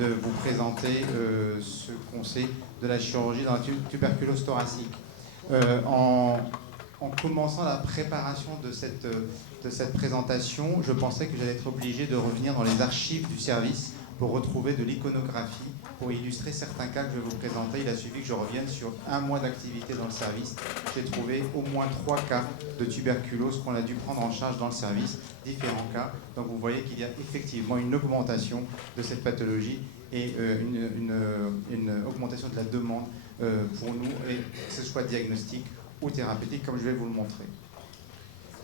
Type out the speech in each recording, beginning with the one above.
de vous présenter ce qu'on sait de la chirurgie dans la tuberculose thoracique. En commençant la préparation de cette présentation, je pensais que j'allais être obligé de revenir dans les archives du service pour retrouver de l'iconographie, pour illustrer certains cas que je vais vous présenter. Il a suffi que je revienne sur un mois d'activité dans le service. J'ai trouvé au moins 3 cas de tuberculose qu'on a dû prendre en charge dans le service, différents cas. Donc vous voyez qu'il y a effectivement une augmentation de cette pathologie et une augmentation de la demande pour nous, et que ce soit diagnostique ou thérapeutique, comme je vais vous le montrer.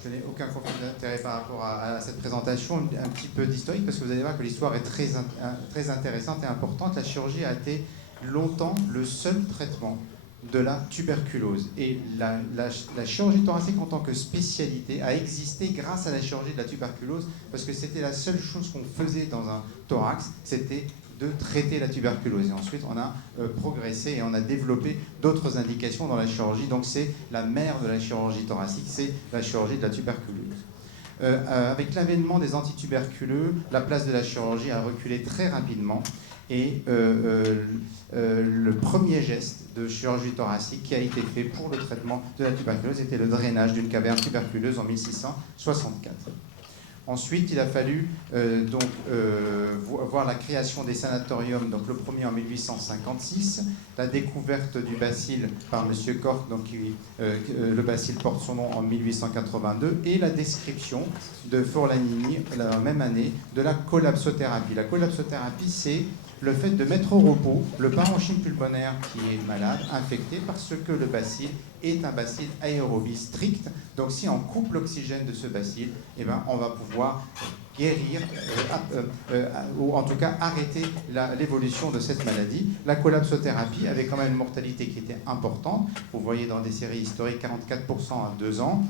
Je n'ai aucun conflit d'intérêt par rapport à cette présentation, un petit peu d'historique, parce que vous allez voir que l'histoire est très intéressante et importante. La chirurgie a été longtemps le seul traitement de la tuberculose. Et la chirurgie thoracique en tant que spécialité a existé grâce à la chirurgie de la tuberculose, parce que c'était la seule chose qu'on faisait dans un thorax, c'était de traiter la tuberculose. Et ensuite, on a progressé et on a développé d'autres indications dans la chirurgie. Donc, c'est la mère de la chirurgie thoracique, c'est la chirurgie de la tuberculose. Avec l'avènement des antituberculeux, la place de la chirurgie a reculé très rapidement. Et le premier geste de chirurgie thoracique qui a été fait pour le traitement de la tuberculose était le drainage d'une caverne tuberculeuse en 1664. Ensuite, il a fallu voir la création des sanatoriums, donc le premier en 1856, la découverte du bacille par M. Koch, donc le bacille porte son nom en 1882, et la description de Forlanini, la même année, de la collapsothérapie. La collapsothérapie, c'est le fait de mettre au repos le parenchyme pulmonaire qui est malade, infecté, parce que le bacille est un bacille aérobie strict. Donc si on coupe l'oxygène de ce bacille, eh ben, on va pouvoir guérir, ou en tout cas arrêter l'évolution de cette maladie. La collapsothérapie avait quand même une mortalité qui était importante. Vous voyez dans des séries historiques 44% à 2 ans.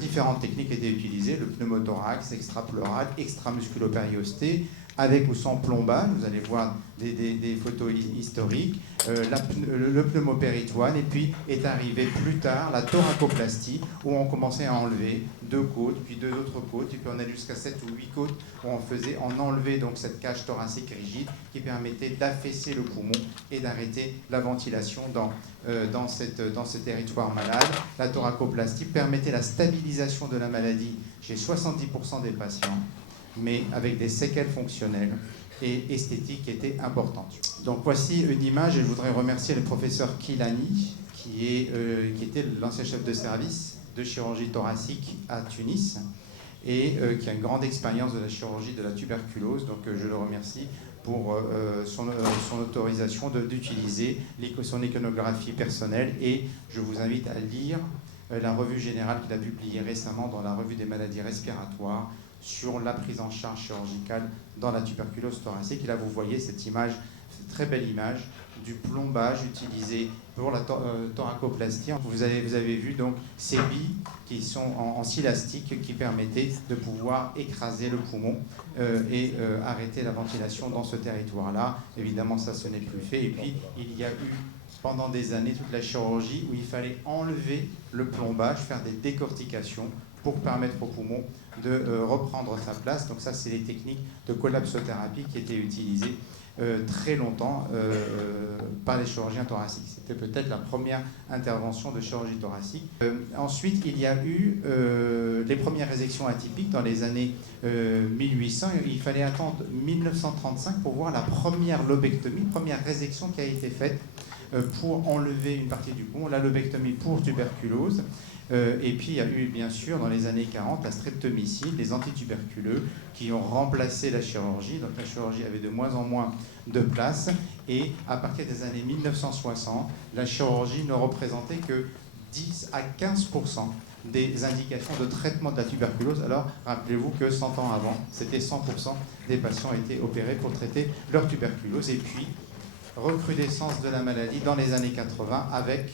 Différentes techniques étaient utilisées, le pneumothorax, extrapleural, extramusculopériosté, avec ou sans plombage. Vous allez voir des photos historiques, le pneumopéritoine, et puis est arrivée plus tard la thoracoplastie, où on commençait à enlever 2 côtes, puis 2 autres côtes, et puis on allait jusqu'à 7 ou 8 côtes, où on enlevait donc cette cage thoracique rigide qui permettait d'affaisser le poumon et d'arrêter la ventilation dans ce territoire malade. La thoracoplastie permettait la stabilisation de la maladie chez 70% des patients, mais avec des séquelles fonctionnelles et esthétiques qui étaient importantes. Donc voici une image, et je voudrais remercier le professeur Kilani, qui était l'ancien chef de service de chirurgie thoracique à Tunis, et qui a une grande expérience de la chirurgie de la tuberculose. Donc je le remercie pour son autorisation d'utiliser son iconographie personnelle, et je vous invite à lire la revue générale qu'il a publiée récemment dans la revue des maladies respiratoires sur la prise en charge chirurgicale dans la tuberculose thoracique. Et là, vous voyez cette image, cette très belle image du plombage utilisé pour la thoracoplastie. Vous avez vu donc ces billes qui sont en scie-élastique qui permettaient de pouvoir écraser le poumon et arrêter la ventilation dans ce territoire-là. Évidemment, ça, ce n'est plus fait. Et puis, il y a eu pendant des années toute la chirurgie où il fallait enlever le plombage, faire des décortications pour permettre au poumon de reprendre sa place. Donc ça, c'est les techniques de collapsothérapie qui étaient utilisées très longtemps par les chirurgiens thoraciques. C'était peut-être la première intervention de chirurgie thoracique. Ensuite, il y a eu les premières résections atypiques dans les années 1800. Il fallait attendre 1935 pour voir la première lobectomie, première résection qui a été faite pour enlever une partie du poumon, la lobectomie pour tuberculose. Et puis il y a eu bien sûr dans les années 40 la streptomycine, les antituberculeux qui ont remplacé la chirurgie. Donc la chirurgie avait de moins en moins de place, et à partir des années 1960, la chirurgie ne représentait que 10 à 15% des indications de traitement de la tuberculose. Alors rappelez-vous que 100 ans avant, c'était 100% des patients étaient opérés pour traiter leur tuberculose. Et puis recrudescence de la maladie dans les années 80 avec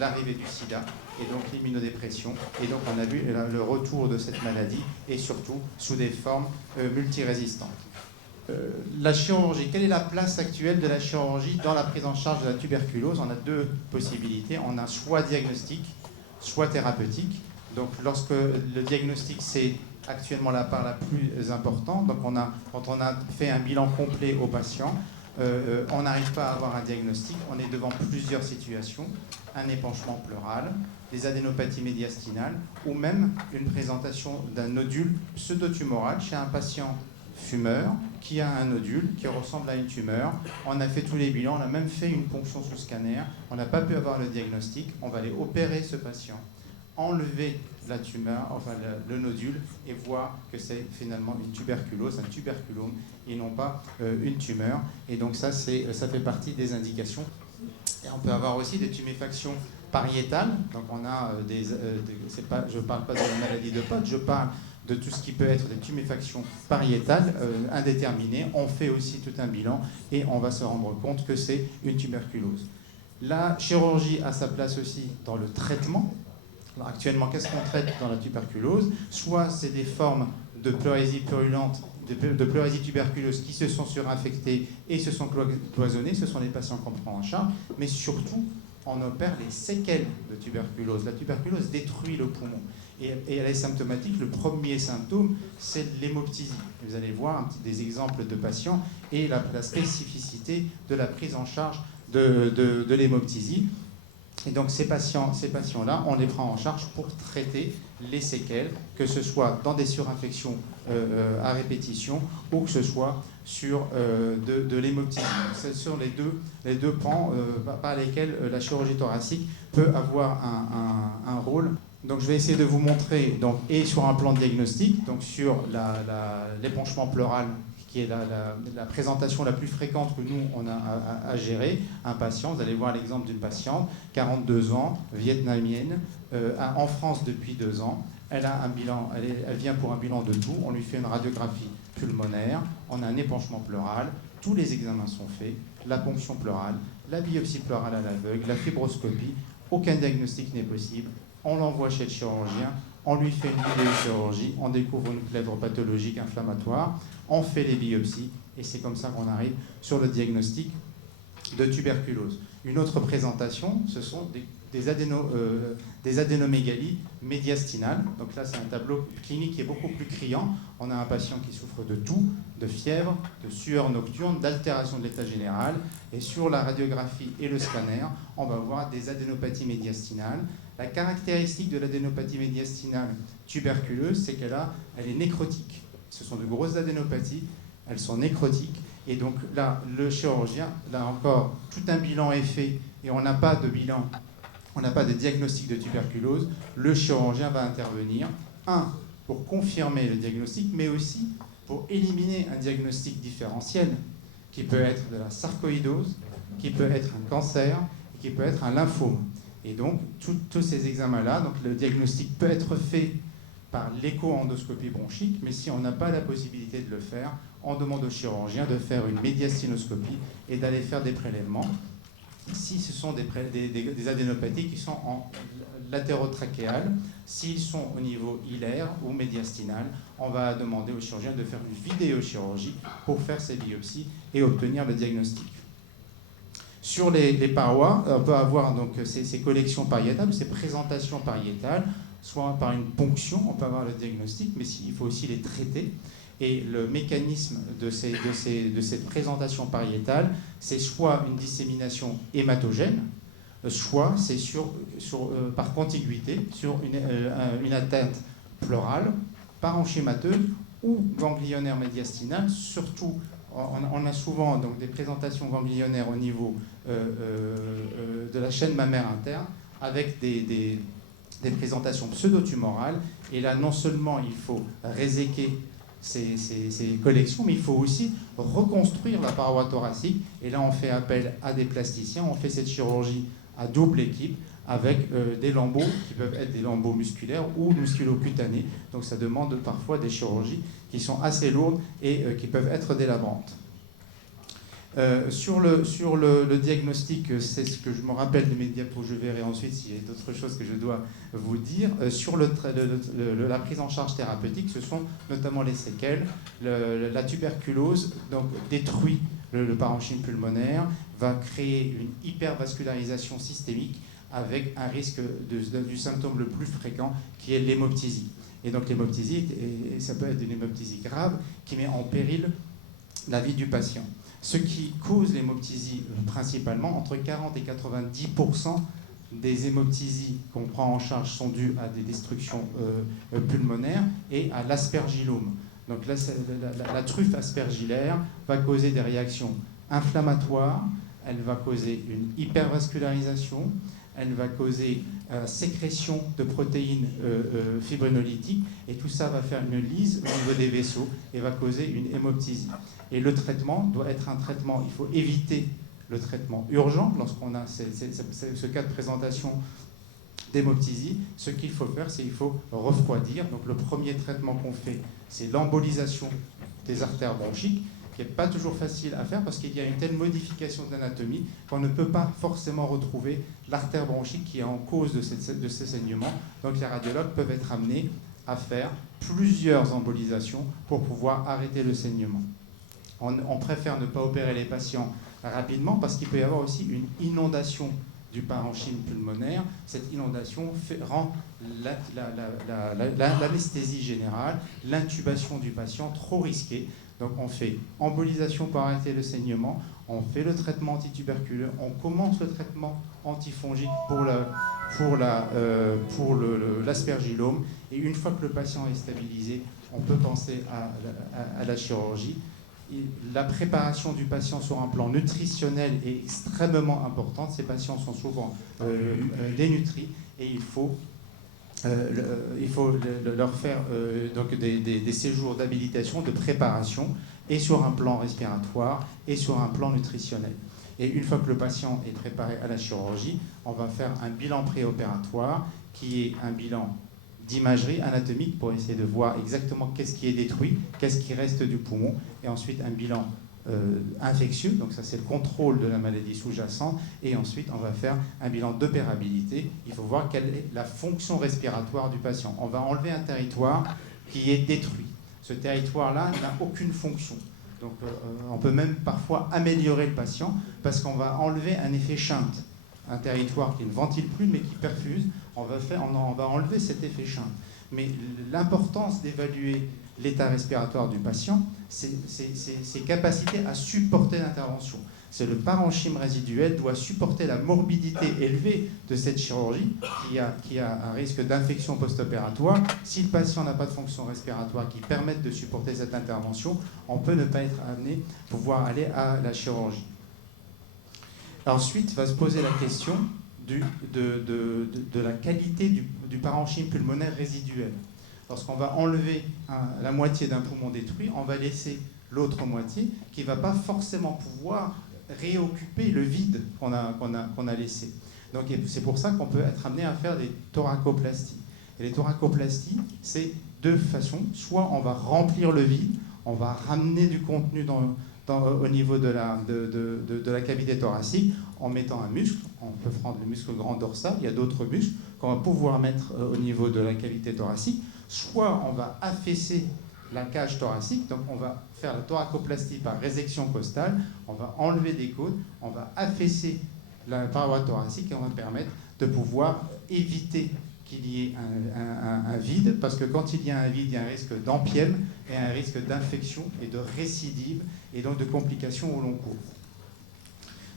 l'arrivée du sida et donc l'immunodépression. Et donc on a vu le retour de cette maladie, et surtout sous des formes multirésistantes. La chirurgie, quelle est la place actuelle de la chirurgie dans la prise en charge de la tuberculose? On a 2 possibilités. On a soit diagnostic, soit thérapeutique. Donc lorsque le diagnostic c'est actuellement la part la plus importante. Donc quand on a fait un bilan complet au patient, on n'arrive pas à avoir un diagnostic, on est devant plusieurs situations, un épanchement pleural, des adénopathies médiastinales ou même une présentation d'un nodule pseudotumoral chez un patient fumeur qui a un nodule qui ressemble à une tumeur. On a fait tous les bilans, on a même fait une ponction sous scanner, on n'a pas pu avoir le diagnostic, on va aller opérer ce patient, enlever la tumeur, enfin le nodule, et voir que c'est finalement une tuberculose, un tuberculome, et non pas une tumeur. Et donc ça fait partie des indications. Et on peut avoir aussi des tuméfactions pariétales. Donc on a je ne parle pas de la maladie de Potte, je parle de tout ce qui peut être des tuméfactions pariétales indéterminées. On fait aussi tout un bilan et on va se rendre compte que c'est une tuberculose. La chirurgie a sa place aussi dans le traitement. Alors actuellement, qu'est-ce qu'on traite dans la tuberculose? Soit c'est des formes de pleurésie purulente, de pleurésie tuberculeuse qui se sont surinfectées et se sont cloisonnées. Ce sont les patients qu'on prend en charge. Mais surtout, on opère les séquelles de tuberculose. La tuberculose détruit le poumon. Et elle est symptomatique. Le premier symptôme, c'est l'hémoptysie. Vous allez voir des exemples de patients et la spécificité de la prise en charge de l'hémoptysie. Et donc ces patients-là, on les prend en charge pour traiter les séquelles, que ce soit dans des surinfections à répétition ou que ce soit sur de l'hémoptysie. Ce sont les deux pans par lesquels la chirurgie thoracique peut avoir un rôle. Donc je vais essayer de vous montrer, donc, et sur un plan de diagnostic, donc sur l'épanchement pleural, qui est la présentation la plus fréquente que nous, on a à gérer. Un patient, vous allez voir l'exemple d'une patiente, 42 ans, vietnamienne, en France depuis 2 ans. Elle a un bilan, elle vient pour un bilan de tout. On lui fait une radiographie pulmonaire, on a un épanchement pleural, tous les examens sont faits, la ponction pleurale, la biopsie pleurale à l'aveugle, la fibroscopie, aucun diagnostic n'est possible. On l'envoie chez le chirurgien, on lui fait une vidéochirurgie, on découvre une plèvre pathologique inflammatoire, on fait les biopsies et c'est comme ça qu'on arrive sur le diagnostic de tuberculose. Une autre présentation, ce sont des adénomégalies médiastinales. Donc là, c'est un tableau clinique qui est beaucoup plus criant. On a un patient qui souffre de toux, de fièvre, de sueur nocturne, d'altération de l'état général. Et sur la radiographie et le scanner, on va voir des adénopathies médiastinales. La caractéristique de l'adénopathie médiastinale tuberculeuse, c'est elle est nécrotique. Ce sont de grosses adénopathies, elles sont nécrotiques. Et donc là, le chirurgien, là encore, tout un bilan est fait et on n'a pas de bilan, on n'a pas de diagnostic de tuberculose. Le chirurgien va intervenir, pour confirmer le diagnostic, mais aussi pour éliminer un diagnostic différentiel qui peut être de la sarcoïdose, qui peut être un cancer, qui peut être un lymphome. Et donc, tous ces examens-là, donc le diagnostic peut être fait par l'écho-endoscopie bronchique, mais si on n'a pas la possibilité de le faire, on demande au chirurgien de faire une médiastinoscopie et d'aller faire des prélèvements. Si ce sont des adénopathies qui sont en latérotrachéales, s'ils sont au niveau hilaire ou médiastinal, on va demander au chirurgien de faire une vidéochirurgie pour faire ces biopsies et obtenir le diagnostic. Sur les parois, on peut avoir donc ces collections pariétales, ces présentations pariétales, soit par une ponction, on peut avoir le diagnostic, mais il faut aussi les traiter. Et le mécanisme de cette présentation pariétale, c'est soit une dissémination hématogène, soit c'est par contiguïté, sur une atteinte pleurale, parenchymateuse ou ganglionnaire médiastinale. Surtout, on a souvent donc, des présentations ganglionnaires au niveau de la chaîne mammaire interne, avec des présentations pseudotumorales. Et là, non seulement il faut réséquer ces collections, mais il faut aussi reconstruire la paroi thoracique. Et là, on fait appel à des plasticiens. On fait cette chirurgie à double équipe avec des lambeaux qui peuvent être des lambeaux musculaires ou musculo-cutanés. Donc ça demande parfois des chirurgies qui sont assez lourdes et qui peuvent être délabrantes. Sur le diagnostic, c'est ce que je me rappelle de mes diapos, je verrai ensuite s'il y a d'autres choses que je dois vous dire. Sur la prise en charge thérapeutique, ce sont notamment les séquelles. La tuberculose donc, détruit le parenchyme pulmonaire, va créer une hypervascularisation systémique avec un risque du symptôme le plus fréquent qui est l'hémoptysie. Et donc l'hémoptysie, et ça peut être une hémoptysie grave qui met en péril la vie du patient. Ce qui cause l'hémoptysie principalement, entre 40 et 90% des hémoptysies qu'on prend en charge sont dues à des destructions pulmonaires et à l'aspergillome. Donc la truffe aspergillaire va causer des réactions inflammatoires, elle va causer une hypervascularisation, elle va causer sécrétion de protéines fibrinolytiques, et tout ça va faire une lyse au niveau des vaisseaux et va causer une hémoptysie. Et le traitement doit être un traitement, il faut éviter le traitement urgent lorsqu'on a ce cas de présentation d'hémoptysie. Ce qu'il faut faire, c'est qu'il faut refroidir. Donc le premier traitement qu'on fait, c'est l'embolisation des artères bronchiques, qui n'est pas toujours facile à faire parce qu'il y a une telle modification de l'anatomie qu'on ne peut pas forcément retrouver l'artère bronchique qui est en cause de ces saignements. Donc les radiologues peuvent être amenés à faire plusieurs embolisations pour pouvoir arrêter le saignement. On préfère ne pas opérer les patients rapidement parce qu'il peut y avoir aussi une inondation du parenchyme pulmonaire. Cette inondation rend l'anesthésie générale, l'intubation du patient trop risquée. Donc on fait embolisation pour arrêter le saignement, on fait le traitement antituberculeux, on commence le traitement antifongique pour l'aspergillome, et une fois que le patient est stabilisé, on peut penser à la chirurgie. La préparation du patient sur un plan nutritionnel est extrêmement importante. Ces patients sont souvent dénutris et il faut leur faire donc des séjours d'habilitation, de préparation, et sur un plan respiratoire et sur un plan nutritionnel. Et une fois que le patient est préparé à la chirurgie, on va faire un bilan préopératoire qui est un bilan d'imagerie anatomique pour essayer de voir exactement qu'est-ce qui est détruit, qu'est-ce qui reste du poumon, et ensuite un bilan infectieux, donc ça c'est le contrôle de la maladie sous-jacente, et ensuite on va faire un bilan d'opérabilité. Il faut voir quelle est la fonction respiratoire du patient. On va enlever un territoire qui est détruit. Ce territoire-là n'a aucune fonction. Donc on peut même parfois améliorer le patient parce qu'on va enlever un effet shunt, un territoire qui ne ventile plus mais qui perfuse. On va enlever cet effet shunt. Mais l'importance d'évaluer l'état respiratoire du patient, c'est ses capacités à supporter l'intervention. C'est le parenchyme résiduel doit supporter la morbidité élevée de cette chirurgie qui a un risque d'infection post-opératoire. Si le patient n'a pas de fonction respiratoire qui permette de supporter cette intervention, on peut ne pas être amené à pouvoir aller à la chirurgie. Ensuite, va se poser la question de la qualité du parenchyme pulmonaire résiduel. Lorsqu'on va enlever la moitié d'un poumon détruit, on va laisser l'autre moitié qui ne va pas forcément pouvoir réoccuper le vide qu'on a laissé. Donc c'est pour ça qu'on peut être amené à faire des thoracoplasties. Et les thoracoplasties, c'est deux façons. Soit on va remplir le vide, on va ramener du contenu au niveau de la cavité thoracique en mettant un muscle. On peut prendre le muscle grand dorsal, il y a d'autres muscles qu'on va pouvoir mettre au niveau de la cavité thoracique. Soit on va affaisser la cage thoracique, donc on va faire la thoracoplastie par résection costale, on va enlever des côtes, on va affaisser la paroi thoracique et on va permettre de pouvoir éviter qu'il y ait un vide, parce que quand il y a un vide, il y a un risque d'empième et un risque d'infection et de récidive et donc de complications au long cours.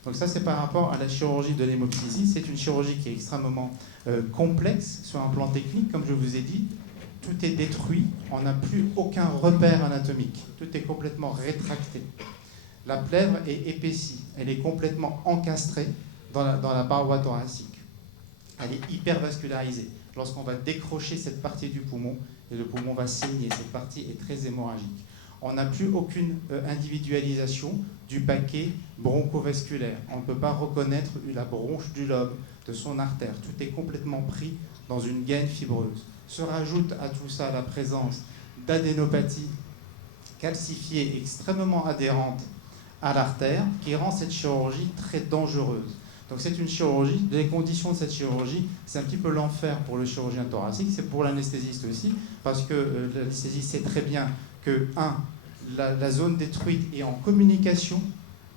Donc ça, c'est par rapport à la chirurgie de l'hémoptysie. C'est une chirurgie qui est extrêmement complexe sur un plan technique, comme je vous ai dit. Tout est détruit, on n'a plus aucun repère anatomique, tout est complètement rétracté. La plèvre est épaissie, elle est complètement encastrée dans la paroi thoracique. Elle est hypervascularisée. Lorsqu'on va décrocher cette partie du poumon, et le poumon va saigner, cette partie est très hémorragique. On n'a plus aucune individualisation du paquet bronchovasculaire. On ne peut pas reconnaître la bronche du lobe, de son artère. Tout est complètement pris dans une gaine fibreuse. Se rajoute à tout ça la présence d'adénopathie calcifiée extrêmement adhérente à l'artère qui rend cette chirurgie très dangereuse. Donc c'est une chirurgie, les conditions de cette chirurgie, c'est un petit peu l'enfer pour le chirurgien thoracique, c'est pour l'anesthésiste aussi, parce que l'anesthésiste sait très bien que, la zone détruite est en communication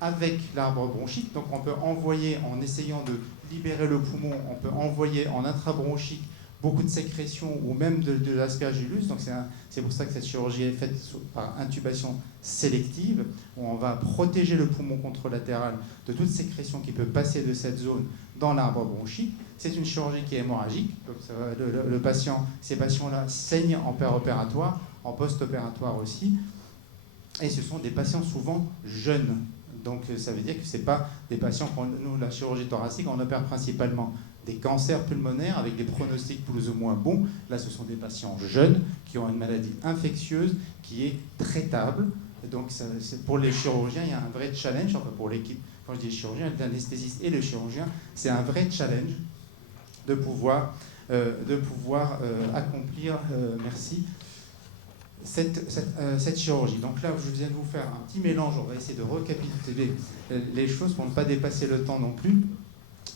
avec l'arbre bronchique, donc on peut envoyer, en essayant de libérer le poumon, on peut envoyer en intrabronchique beaucoup de sécrétions ou même de l'aspergillus. Donc c'est pour ça que cette chirurgie est faite par intubation sélective, où on va protéger le poumon contralatéral de toute sécrétion qui peut passer de cette zone dans l'arbre bronchique. C'est une chirurgie qui est hémorragique. Donc ces patients-là saignent en péropératoire, en post-opératoire aussi. Et ce sont des patients souvent jeunes. Donc ça veut dire que ce n'est pas des patients, nous, la chirurgie thoracique, on opère principalement des cancers pulmonaires avec des pronostics plus ou moins bons. Là, ce sont des patients jeunes qui ont une maladie infectieuse qui est traitable. Donc pour les chirurgiens, il y a un vrai challenge, enfin pour l'équipe, quand je dis chirurgien, l'anesthésiste et le chirurgien, c'est un vrai challenge de pouvoir accomplir, merci, cette chirurgie. Donc là, je viens de vous faire un petit mélange, on va essayer de récapituler les choses pour ne pas dépasser le temps non plus.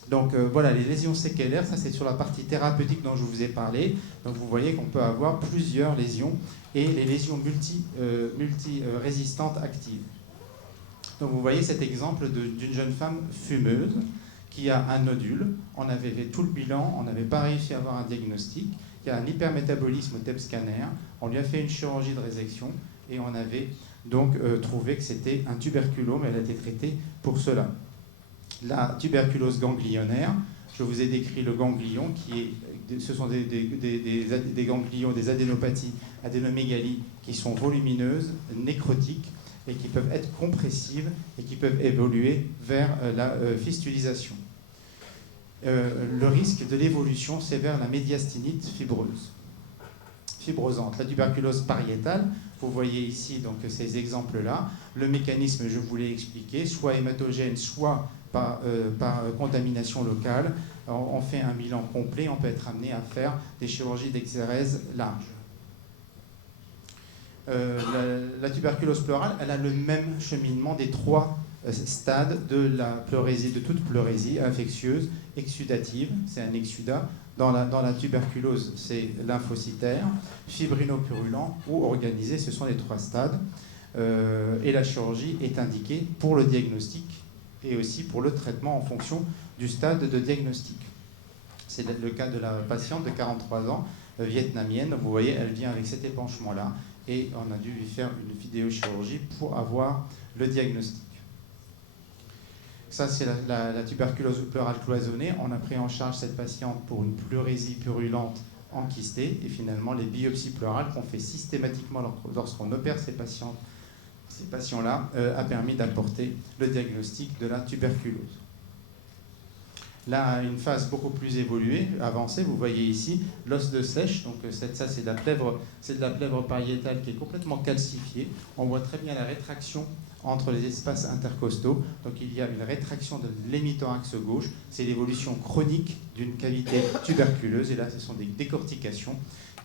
Donc voilà, les lésions séquelaires, ça c'est sur la partie thérapeutique dont je vous ai parlé. Donc vous voyez qu'on peut avoir plusieurs lésions et les lésions multi-résistantes actives. Donc vous voyez cet exemple d'une jeune femme fumeuse qui a un nodule. On avait fait tout le bilan, on n'avait pas réussi à avoir un diagnostic. Il y a un hypermétabolisme au TEP scanner. On lui a fait une chirurgie de résection et on avait donc trouvé que c'était un tuberculome. Elle a été traitée pour cela. La tuberculose ganglionnaire, je vous ai décrit le ganglion, ce sont des ganglions, des adénopathies, adénomégalies qui sont volumineuses, nécrotiques et qui peuvent être compressives et qui peuvent évoluer vers la fistulisation. Le risque de l'évolution, c'est vers la médiastinite fibrosante. La tuberculose pariétale, vous voyez ici donc ces exemples-là. Le mécanisme, je vous l'ai expliqué, soit hématogène, soit par contamination locale. On fait un bilan complet, on peut être amené à faire des chirurgies d'exérèse larges. La tuberculose pleurale, elle a le même cheminement des trois stades de la pleurésie, de toute pleurésie infectieuse, exsudative, c'est un exsudat. Dans la tuberculose, c'est lymphocytaire, fibrinopurulent ou organisé, ce sont les trois stades. Et la chirurgie est indiquée pour le diagnostic et aussi pour le traitement en fonction du stade de diagnostic. C'est le cas de la patiente de 43 ans, vietnamienne. Vous voyez, elle vient avec cet épanchement-là et on a dû lui faire une vidéochirurgie pour avoir le diagnostic. Ça, c'est la tuberculose pleurale cloisonnée. On a pris en charge cette patiente pour une pleurésie purulente enquistée et finalement les biopsies pleurales qu'on fait systématiquement lorsqu'on opère ces patients-là a permis d'apporter le diagnostic de la tuberculose. Là, une phase beaucoup plus évoluée, avancée, vous voyez ici l'os de sèche, donc ça c'est de la plèvre pariétale qui est complètement calcifiée. On voit très bien la rétraction entre les espaces intercostaux. Donc il y a une rétraction de l'hémithorax gauche, c'est l'évolution chronique d'une cavité tuberculeuse, et là ce sont des décortications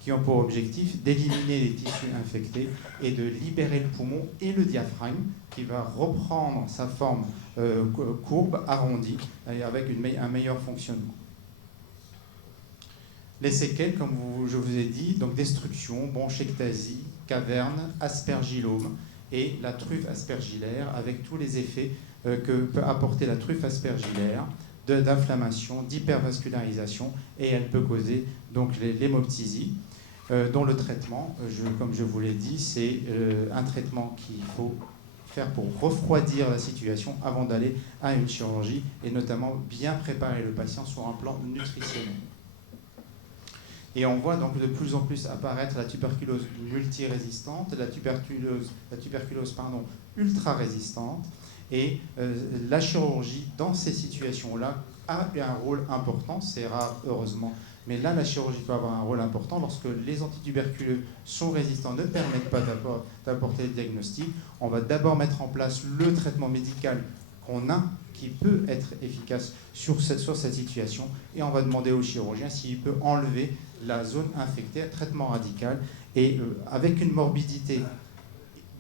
qui ont pour objectif d'éliminer les tissus infectés et de libérer le poumon et le diaphragme qui va reprendre sa forme courbe, arrondie, avec un meilleur fonctionnement. Les séquelles, comme je vous ai dit, donc destruction, bronchectasie, caverne, aspergillome et la truffe aspergillaire avec tous les effets que peut apporter la truffe aspergillaire d'inflammation, d'hypervascularisation, et elle peut causer donc l'hémoptysie, dont le traitement, comme je vous l'ai dit, c'est un traitement qu'il faut faire pour refroidir la situation avant d'aller à une chirurgie et notamment bien préparer le patient sur un plan nutritionnel. Et on voit donc de plus en plus apparaître la tuberculose multirésistante, la tuberculose ultra-résistante. Et la chirurgie, dans ces situations-là, a un rôle important. C'est rare, heureusement. Mais là, la chirurgie peut avoir un rôle important lorsque les antituberculeux sont résistants, ne permettent pas d'apporter le diagnostic. On va d'abord mettre en place le traitement médical qu'on a, qui peut être efficace sur cette situation, et on va demander au chirurgien s'il peut enlever la zone infectée, traitement radical, et avec une morbidité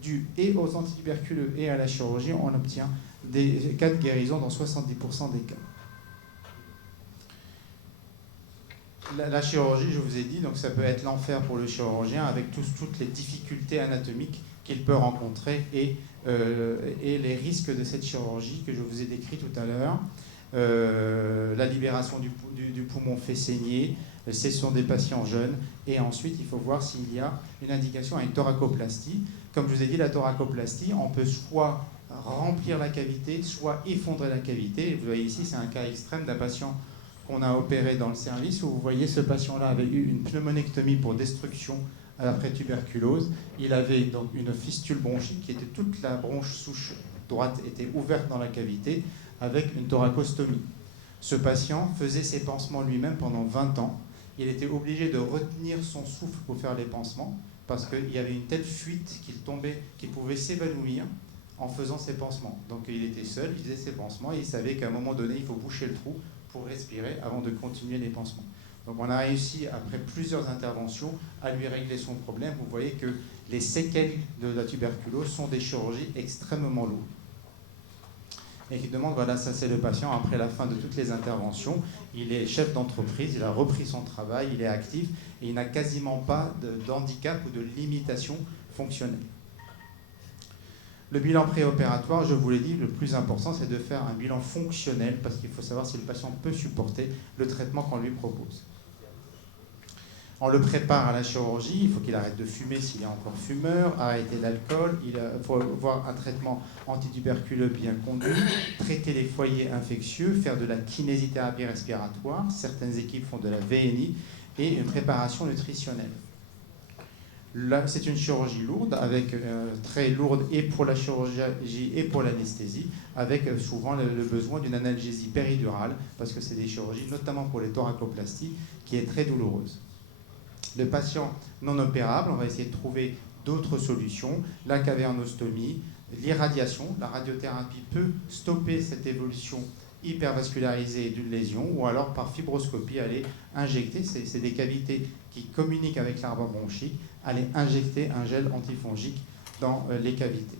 due et aux antituberculeux et à la chirurgie, on obtient des cas de guérison dans 70% des cas. La chirurgie, je vous ai dit, donc ça peut être l'enfer pour le chirurgien avec toutes les difficultés anatomiques qu'il peut rencontrer et les risques de cette chirurgie que je vous ai décrit tout à l'heure. La libération du poumon fait saigner, Ce sont des patients jeunes. Et ensuite, il faut voir s'il y a une indication à une thoracoplastie. Comme je vous ai dit, la thoracoplastie, on peut soit remplir la cavité, soit effondrer la cavité. Et vous voyez ici, c'est un cas extrême d'un patient qu'on a opéré dans le service, où vous voyez ce patient-là avait eu une pneumonectomie pour destruction après tuberculose. Il avait donc une fistule bronchique qui était toute la bronche souche droite était ouverte dans la cavité avec une thoracostomie. Ce patient faisait ses pansements lui-même pendant 20 ans. Il était obligé de retenir son souffle pour faire les pansements parce qu'il y avait une telle fuite qu'il pouvait s'évanouir en faisant ses pansements. Donc il était seul, il faisait ses pansements et il savait qu'à un moment donné, il faut boucher le trou pour respirer avant de continuer les pansements. Donc on a réussi, après plusieurs interventions, à lui régler son problème. Vous voyez que les séquelles de la tuberculose sont des chirurgies extrêmement lourdes. Et qui demande, voilà, ça c'est le patient après la fin de toutes les interventions. Il est chef d'entreprise, il a repris son travail, il est actif et il n'a quasiment pas d'handicap ou de limitation fonctionnelle. Le bilan préopératoire, je vous l'ai dit, le plus important, c'est de faire un bilan fonctionnel parce qu'il faut savoir si le patient peut supporter le traitement qu'on lui propose. On le prépare à la chirurgie, il faut qu'il arrête de fumer s'il est encore fumeur, arrêter l'alcool, il faut avoir un traitement antituberculeux bien conduit, traiter les foyers infectieux, faire de la kinésithérapie respiratoire, certaines équipes font de la VNI et une préparation nutritionnelle. Là, c'est une chirurgie lourde, très lourde et pour la chirurgie et pour l'anesthésie, avec souvent le besoin d'une analgésie péridurale, parce que c'est des chirurgies, notamment pour les thoracoplasties, qui est très douloureuse. Le patient non opérable, on va essayer de trouver d'autres solutions, la cavernostomie, l'irradiation. La radiothérapie peut stopper cette évolution hypervascularisée d'une lésion, ou alors par fibroscopie, aller injecter, c'est des cavités qui communiquent avec l'arbre bronchique, aller injecter un gel antifongique dans les cavités.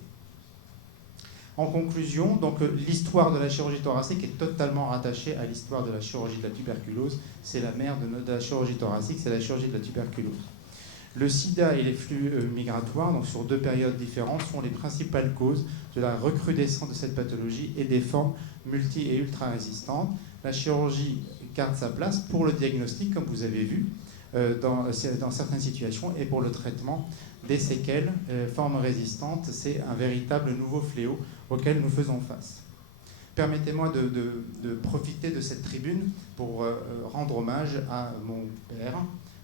En conclusion, donc l'histoire de la chirurgie thoracique est totalement rattachée à l'histoire de la chirurgie de la tuberculose. C'est la mère de la chirurgie thoracique, c'est la chirurgie de la tuberculose. Le sida et les flux migratoires, donc sur 2 périodes différentes, sont les principales causes de la recrudescence de cette pathologie et des formes multi- et ultra-résistantes. La chirurgie garde sa place pour le diagnostic, comme vous avez vu, dans certaines situations, et pour le traitement des séquelles, formes résistantes. C'est un véritable nouveau fléau auquel nous faisons face. Permettez-moi de profiter de cette tribune pour rendre hommage à mon père,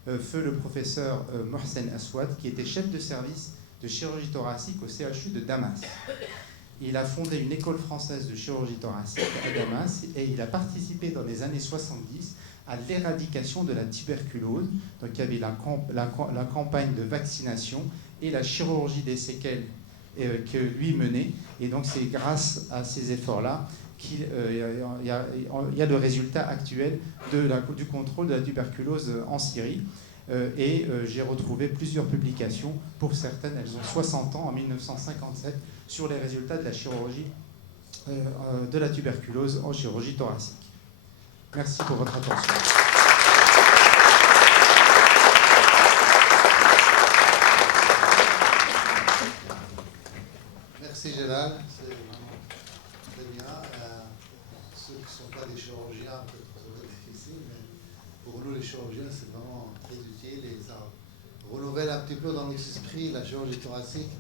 feu le professeur Mohsen Aswad, qui était chef de service de chirurgie thoracique au CHU de Damas. Il a fondé une école française de chirurgie thoracique à Damas et il a participé dans les années 70 à l'éradication de la tuberculose. Donc il y avait la campagne de vaccination et la chirurgie des séquelles que lui menait. Et donc c'est grâce à ces efforts-là qu'il y a le résultat actuel du contrôle de la tuberculose en Syrie. J'ai retrouvé plusieurs publications, pour certaines elles ont 60 ans, en 1957, sur les résultats de la chirurgie de la tuberculose en chirurgie thoracique. Merci pour votre attention. Merci Gérald, c'est vraiment très bien. Ceux qui ne sont pas des chirurgiens, peut-être que ça va être difficile, mais pour nous les chirurgiens, c'est vraiment très utile et ça renouvelle un petit peu dans notre esprit la chirurgie thoracique.